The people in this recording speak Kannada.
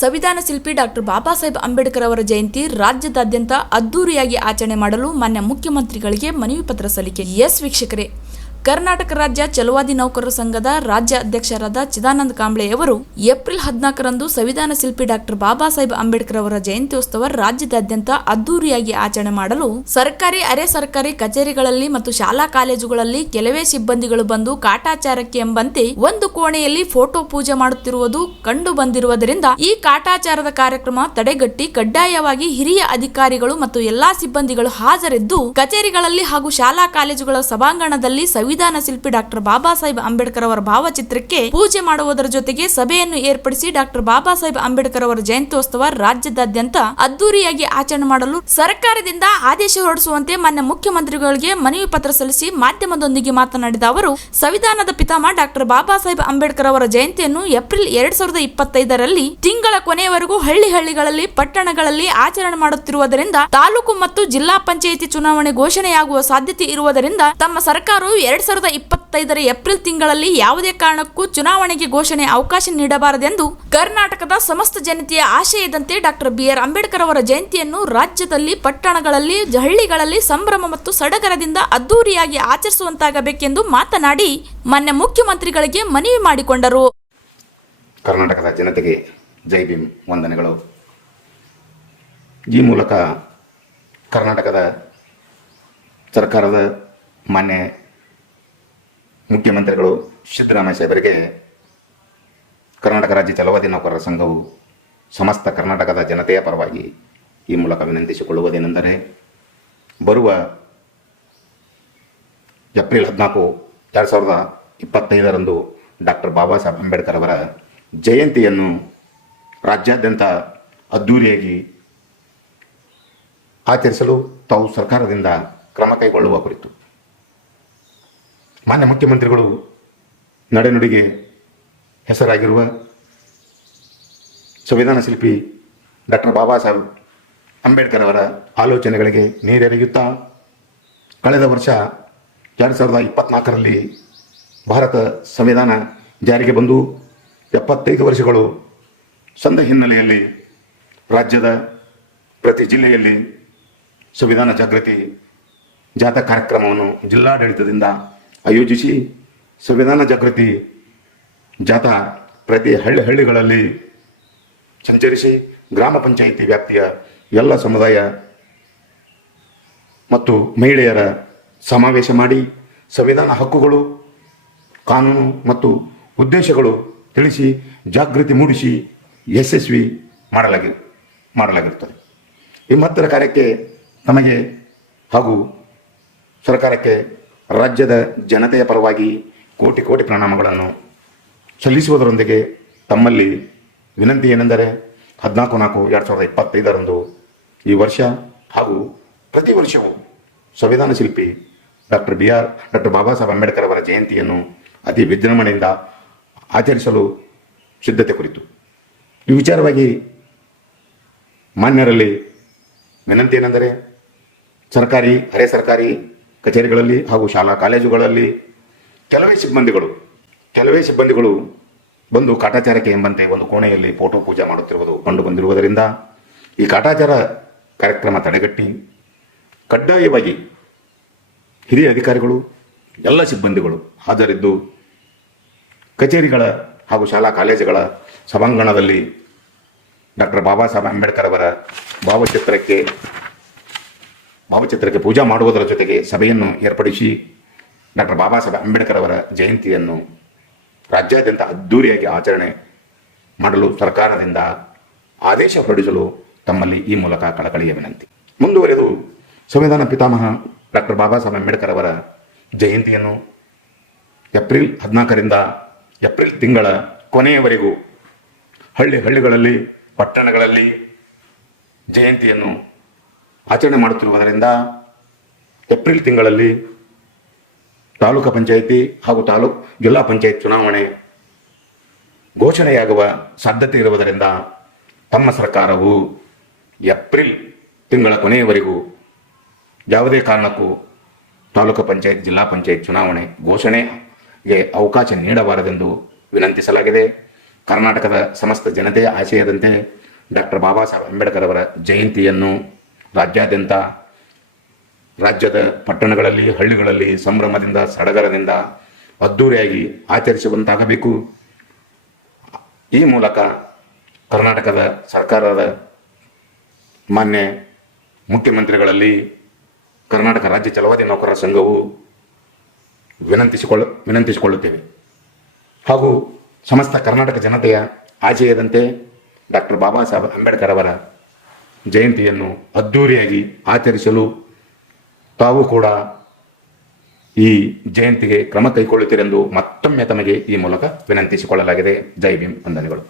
ಸಂವಿಧಾನ ಶಿಲ್ಪಿ ಡಾಕ್ಟರ್ ಬಾಬಾ ಸಾಹೇಬ್ ಅಂಬೇಡ್ಕರ್ ಅವರ ಜಯಂತಿ ರಾಜ್ಯದಾದ್ಯಂತ ಅದ್ದೂರಿಯಾಗಿ ಆಚರಣೆ ಮಾಡಲು ಮಾನ್ಯ ಮುಖ್ಯಮಂತ್ರಿಗಳಿಗೆ ಮನವಿ ಪತ್ರ ಸಲ್ಲಿಕೆ. ಎಸ್ ವೀಕ್ಷಕರೇ, ಕರ್ನಾಟಕ ರಾಜ್ಯ ಛಲವಾದಿ ನೌಕರರ ಸಂಘದ ರಾಜ್ಯ ಅಧ್ಯಕ್ಷರಾದ ಚಿದಾನಂದ ಕಾಂಬ್ಳೆಯವರು ಏಪ್ರಿಲ್ 14ರಂದು ಸಂವಿಧಾನ ಶಿಲ್ಪಿ ಡಾಕ್ಟರ್ ಬಾಬಾ ಸಾಹೇಬ್ ಅಂಬೇಡ್ಕರ್ ಅವರ ಜಯಂತ್ಯೋತ್ಸವ ರಾಜ್ಯದಾದ್ಯಂತ ಅದ್ದೂರಿಯಾಗಿ ಆಚರಣೆ ಮಾಡಲು ಸರ್ಕಾರಿ, ಅರೆ ಸರ್ಕಾರಿ ಕಚೇರಿಗಳಲ್ಲಿ ಮತ್ತು ಶಾಲಾ ಕಾಲೇಜುಗಳಲ್ಲಿ ಕೆಲವೇ ಸಿಬ್ಬಂದಿಗಳು ಬಂದು ಕಾಟಾಚಾರಕ್ಕೆ ಎಂಬಂತೆ ಒಂದು ಕೋಣೆಯಲ್ಲಿ ಫೋಟೋ ಪೂಜೆ ಮಾಡುತ್ತಿರುವುದು ಕಂಡು ಬಂದಿರುವುದರಿಂದ ಈ ಕಾಟಾಚಾರದ ಕಾರ್ಯಕ್ರಮ ತಡೆಗಟ್ಟಿ ಕಡ್ಡಾಯವಾಗಿ ಹಿರಿಯ ಅಧಿಕಾರಿಗಳು ಮತ್ತು ಎಲ್ಲಾ ಸಿಬ್ಬಂದಿಗಳು ಹಾಜರಿದ್ದು ಕಚೇರಿಗಳಲ್ಲಿ ಹಾಗೂ ಶಾಲಾ ಕಾಲೇಜುಗಳ ಸಭಾಂಗಣದಲ್ಲಿ ಸಂವಿಧಾನ ಶಿಲ್ಪಿ ಡಾಕ್ಟರ್ ಬಾಬಾ ಸಾಹೇಬ್ ಅಂಬೇಡ್ಕರ್ ಅವರ ಭಾವಚಿತ್ರಕ್ಕೆ ಪೂಜೆ ಮಾಡುವುದರ ಜೊತೆಗೆ ಸಭೆಯನ್ನು ಏರ್ಪಡಿಸಿ ಡಾಕ್ಟರ್ ಬಾಬಾ ಸಾಹೇಬ್ ಅಂಬೇಡ್ಕರ್ ಅವರ ಜಯಂತ್ಯೋತ್ಸವ ರಾಜ್ಯದಾದ್ಯಂತ ಅದ್ದೂರಿಯಾಗಿ ಆಚರಣೆ ಮಾಡಲು ಸರ್ಕಾರದಿಂದ ಆದೇಶ ಹೊರಡಿಸುವಂತೆ ಮಾನ್ಯ ಮುಖ್ಯಮಂತ್ರಿಗಳಿಗೆ ಮನವಿ ಪತ್ರ ಸಲ್ಲಿಸಿ ಮಾಧ್ಯಮದೊಂದಿಗೆ ಮಾತನಾಡಿದ ಅವರು, ಸಂವಿಧಾನದ ಪಿತಾಮಹ ಡಾಕ್ಟರ್ ಬಾಬಾ ಸಾಹೇಬ್ ಅಂಬೇಡ್ಕರ್ ಅವರ ಜಯಂತಿಯನ್ನು ಏಪ್ರಿಲ್ 2025ರಲ್ಲಿ ತಿಂಗಳ ಕೊನೆಯವರೆಗೂ ಹಳ್ಳಿಗಳಲ್ಲಿ ಪಟ್ಟಣಗಳಲ್ಲಿ ಆಚರಣೆ ಮಾಡುತ್ತಿರುವುದರಿಂದ ತಾಲೂಕು ಮತ್ತು ಜಿಲ್ಲಾ ಪಂಚಾಯಿತಿ ಚುನಾವಣೆ ಘೋಷಣೆಯಾಗುವ ಸಾಧ್ಯತೆ ಇರುವುದರಿಂದ ತಮ್ಮ ಸರ್ಕಾರವು 2025ರ ಏಪ್ರಿಲ್ ತಿಂಗಳಲ್ಲಿ ಯಾವುದೇ ಕಾರಣಕ್ಕೂ ಚುನಾವಣೆಗೆ ಘೋಷಣೆ ಅವಕಾಶ ನೀಡಬಾರದೆಂದು ಕರ್ನಾಟಕದ ಸಮಸ್ತ ಜನತೆಯ ಆಶಯದಂತೆ ಡಾಕ್ಟರ್ ಬಿ.ಆರ್. ಅಂಬೇಡ್ಕರ್ ಅವರ ಜಯಂತಿಯನ್ನು ರಾಜ್ಯದಲ್ಲಿ ಪಟ್ಟಣಗಳಲ್ಲಿ ಹಳ್ಳಿಗಳಲ್ಲಿ ಸಂಭ್ರಮ ಮತ್ತು ಸಡಗರದಿಂದ ಅದ್ದೂರಿಯಾಗಿ ಆಚರಿಸುವಂತಾಗಬೇಕೆಂದು ಮಾತನಾಡಿ ಮಾನ್ಯ ಮುಖ್ಯಮಂತ್ರಿಗಳಿಗೆ ಮನವಿ ಮಾಡಿಕೊಂಡರು. ಕರ್ನಾಟಕದ ಜನತೆಗೆ ಜೈ ಭೀಮ್ ವಂದನೆಗಳು. ಈ ಮೂಲಕ ಕರ್ನಾಟಕದ ಸರ್ಕಾರದ ಮಾನ್ಯ ಮುಖ್ಯಮಂತ್ರಿಗಳು ಸಿದ್ದರಾಮಯ್ಯ ಸಾಹೇಬರಿಗೆ ಕರ್ನಾಟಕ ರಾಜ್ಯ ಛಲವಾದಿ ನೌಕರರ ಸಂಘವು ಸಮಸ್ತ ಕರ್ನಾಟಕದ ಜನತೆಯ ಪರವಾಗಿ ಈ ಮೂಲಕ ವಿನಂತಿಸಿಕೊಳ್ಳುವುದೇನೆಂದರೆ, ಬರುವ ಏಪ್ರಿಲ್ 14, 2025ರಂದು ಡಾಕ್ಟರ್ ಬಾಬಾ ಸಾಹೇಬ್ ಅಂಬೇಡ್ಕರ್ ಅವರ ಜಯಂತಿಯನ್ನು ರಾಜ್ಯಾದ್ಯಂತ ಅದ್ದೂರಿಯಾಗಿ ಆಚರಿಸಲು ತಾವು ಸರ್ಕಾರದಿಂದ ಕ್ರಮ ಕೈಗೊಳ್ಳುವ ಕುರಿತು ಮಾನ್ಯ ಮುಖ್ಯಮಂತ್ರಿಗಳು ನಡೆನುಡಿಗೆ ಹೆಸರಾಗಿರುವ ಸಂವಿಧಾನ ಶಿಲ್ಪಿ ಡಾಕ್ಟರ್ ಬಾಬಾ ಸಾಹೇಬ್ ಅಂಬೇಡ್ಕರ್ ಅವರ ಆಲೋಚನೆಗಳಿಗೆ ನೀರೆರೆಯುತ್ತಾ ಕಳೆದ ವರ್ಷ 2024ರಲ್ಲಿ ಭಾರತ ಸಂವಿಧಾನ ಜಾರಿಗೆ ಬಂದು 75 ವರ್ಷಗಳು ಸಂದ ಹಿನ್ನೆಲೆಯಲ್ಲಿ ರಾಜ್ಯದ ಪ್ರತಿ ಜಿಲ್ಲೆಯಲ್ಲಿ ಸಂವಿಧಾನ ಜಾಗೃತಿ ಜಾಥಾ ಕಾರ್ಯಕ್ರಮವನ್ನು ಜಿಲ್ಲಾಡಳಿತದಿಂದ ಆಯೋಜಿಸಿ ಸಂವಿಧಾನ ಜಾಗೃತಿ ಜಾಥಾ ಪ್ರತಿ ಹಳ್ಳಿಗಳಲ್ಲಿ ಸಂಚರಿಸಿ ಗ್ರಾಮ ಪಂಚಾಯಿತಿ ವ್ಯಾಪ್ತಿಯ ಎಲ್ಲ ಸಮುದಾಯ ಮತ್ತು ಮಹಿಳೆಯರ ಸಮಾವೇಶ ಮಾಡಿ ಸಂವಿಧಾನ ಹಕ್ಕುಗಳು, ಕಾನೂನು ಮತ್ತು ಉದ್ದೇಶಗಳು ತಿಳಿಸಿ ಜಾಗೃತಿ ಮೂಡಿಸಿ ಯಶಸ್ವಿ ಮಾಡಲಾಗಿರುತ್ತದೆ. ಈ ಮಹತ್ತರ ಕಾರ್ಯಕ್ಕೆ ತಮಗೆ ಹಾಗೂ ಸರ್ಕಾರಕ್ಕೆ ರಾಜ್ಯದ ಜನತೆಯ ಪರವಾಗಿ ಕೋಟಿ ಕೋಟಿ ಪ್ರಣಾಮಗಳನ್ನು ಸಲ್ಲಿಸುವುದರೊಂದಿಗೆ ತಮ್ಮಲ್ಲಿ ವಿನಂತಿ ಏನೆಂದರೆ, 14/4/2025ರಂದು ಈ ವರ್ಷ ಹಾಗೂ ಪ್ರತಿ ವರ್ಷವೂ ಸಂವಿಧಾನ ಶಿಲ್ಪಿ ಡಾಕ್ಟರ್ ಬಾಬಾ ಸಾಹೇಬ್ ಅಂಬೇಡ್ಕರ್ ಅವರ ಜಯಂತಿಯನ್ನು ಅತಿ ವಿಜೃಂಭಣೆಯಿಂದ ಆಚರಿಸಲು ಸಿದ್ಧತೆ ಕುರಿತು ಈ ವಿಚಾರವಾಗಿ ಮಾನ್ಯರಲ್ಲಿ ವಿನಂತಿ ಏನೆಂದರೆ, ಸರ್ಕಾರಿ, ಅರೆ ಸರ್ಕಾರಿ ಕಚೇರಿಗಳಲ್ಲಿ ಹಾಗೂ ಶಾಲಾ ಕಾಲೇಜುಗಳಲ್ಲಿ ಕೆಲವೇ ಸಿಬ್ಬಂದಿಗಳು ಬಂದು ಕಾಟಾಚಾರಕ್ಕೆ ಎಂಬಂತೆ ಒಂದು ಕೋಣೆಯಲ್ಲಿ ಫೋಟೋ ಪೂಜೆ ಮಾಡುತ್ತಿರುವುದು ಕಂಡು ಬಂದಿರುವುದರಿಂದ ಈ ಕಾಟಾಚಾರ ಕಾರ್ಯಕ್ರಮ ತಡೆಗಟ್ಟಿ ಕಡ್ಡಾಯವಾಗಿ ಹಿರಿಯ ಅಧಿಕಾರಿಗಳು, ಎಲ್ಲ ಸಿಬ್ಬಂದಿಗಳು ಹಾಜರಿದ್ದು ಕಚೇರಿಗಳ ಹಾಗೂ ಶಾಲಾ ಕಾಲೇಜುಗಳ ಸಭಾಂಗಣದಲ್ಲಿ ಡಾಕ್ಟರ್ ಬಾಬಾ ಸಾಹೇಬ್ ಅಂಬೇಡ್ಕರ್ ಅವರ ಭಾವಚಿತ್ರಕ್ಕೆ ಪೂಜಾ ಮಾಡುವುದರ ಜೊತೆಗೆ ಸಭೆಯನ್ನು ಏರ್ಪಡಿಸಿ ಡಾಕ್ಟರ್ ಬಾಬಾ ಸಾಹೇಬ್ ಅಂಬೇಡ್ಕರ್ ಅವರ ಜಯಂತಿಯನ್ನು ರಾಜ್ಯಾದ್ಯಂತ ಅದ್ದೂರಿಯಾಗಿ ಆಚರಣೆ ಮಾಡಲು ಸರ್ಕಾರದಿಂದ ಆದೇಶ ಹೊರಡಿಸಲು ತಮ್ಮಲ್ಲಿ ಈ ಮೂಲಕ ಕಳಕಳಿಯ ವಿನಂತಿ. ಮುಂದುವರೆದು ಸಂವಿಧಾನ ಪಿತಾಮಹ ಡಾಕ್ಟರ್ ಬಾಬಾ ಸಾಹೇಬ್ ಅಂಬೇಡ್ಕರ್ ಅವರ ಜಯಂತಿಯನ್ನು ಏಪ್ರಿಲ್ 14ರಿಂದ ಏಪ್ರಿಲ್ ತಿಂಗಳ ಕೊನೆಯವರೆಗೂ ಹಳ್ಳಿಗಳಲ್ಲಿ ಪಟ್ಟಣಗಳಲ್ಲಿ ಜಯಂತಿಯನ್ನು ಆಚರಣೆ ಮಾಡುತ್ತಿರುವುದರಿಂದ ಏಪ್ರಿಲ್ ತಿಂಗಳಲ್ಲಿ ತಾಲೂಕು ಪಂಚಾಯಿತಿ ಹಾಗೂ ಜಿಲ್ಲಾ ಪಂಚಾಯತ್ ಚುನಾವಣೆ ಘೋಷಣೆಯಾಗುವ ಸಾಧ್ಯತೆ ಇರುವುದರಿಂದ ತಮ್ಮ ಸರ್ಕಾರವು ಏಪ್ರಿಲ್ ತಿಂಗಳ ಕೊನೆಯವರೆಗೂ ಯಾವುದೇ ಕಾರಣಕ್ಕೂ ತಾಲೂಕು ಪಂಚಾಯತ್, ಜಿಲ್ಲಾ ಪಂಚಾಯತ್ ಚುನಾವಣೆ ಘೋಷಣೆಗೆ ಅವಕಾಶ ನೀಡಬಾರದೆಂದು ವಿನಂತಿಸಲಾಗಿದೆ. ಕರ್ನಾಟಕದ ಸಮಸ್ತ ಜನತೆಯ ಆಶಯದಂತೆ ಡಾಕ್ಟರ್ ಬಾಬಾ ಸಾಹೇಬ್ ಅಂಬೇಡ್ಕರ್ ಅವರ ಜಯಂತಿಯನ್ನು ರಾಜ್ಯಾದ್ಯಂತ ರಾಜ್ಯದ ಪಟ್ಟಣಗಳಲ್ಲಿ ಹಳ್ಳಿಗಳಲ್ಲಿ ಸಂಭ್ರಮದಿಂದ ಸಡಗರದಿಂದ ಅದ್ಧೂರಿಯಾಗಿ ಆಚರಿಸುವಂತಾಗಬೇಕು. ಈ ಮೂಲಕ ಕರ್ನಾಟಕದ ಸರ್ಕಾರದ ಮಾನ್ಯ ಮುಖ್ಯಮಂತ್ರಿಗಳಲ್ಲಿ ಕರ್ನಾಟಕ ರಾಜ್ಯ ಛಲವಾದಿ ನೌಕರರ ಸಂಘವು ವಿನಂತಿಸಿಕೊಳ್ಳುತ್ತೇವೆ. ಹಾಗೂ ಸಮಸ್ತ ಕರ್ನಾಟಕ ಜನತೆಯ ಆಶಯದಂತೆ ಡಾಕ್ಟರ್ ಬಾಬಾ ಸಾಹೇಬ್ ಅಂಬೇಡ್ಕರ್ ಅವರ ಜಯಂತಿಯನ್ನು ಅದ್ಧೂರಿಯಾಗಿ ಆಚರಿಸಲು ತಾವು ಕೂಡ ಈ ಜಯಂತಿಗೆ ಕ್ರಮ ಕೈಗೊಳ್ಳುತ್ತೀರೆಂದು ಮತ್ತೊಮ್ಮೆ ತಮಗೆ ಈ ಮೂಲಕ ವಿನಂತಿಸಿಕೊಳ್ಳಲಾಗಿದೆ. ಜೈ ಭೀಮ್, ವಂದನೆಗಳು.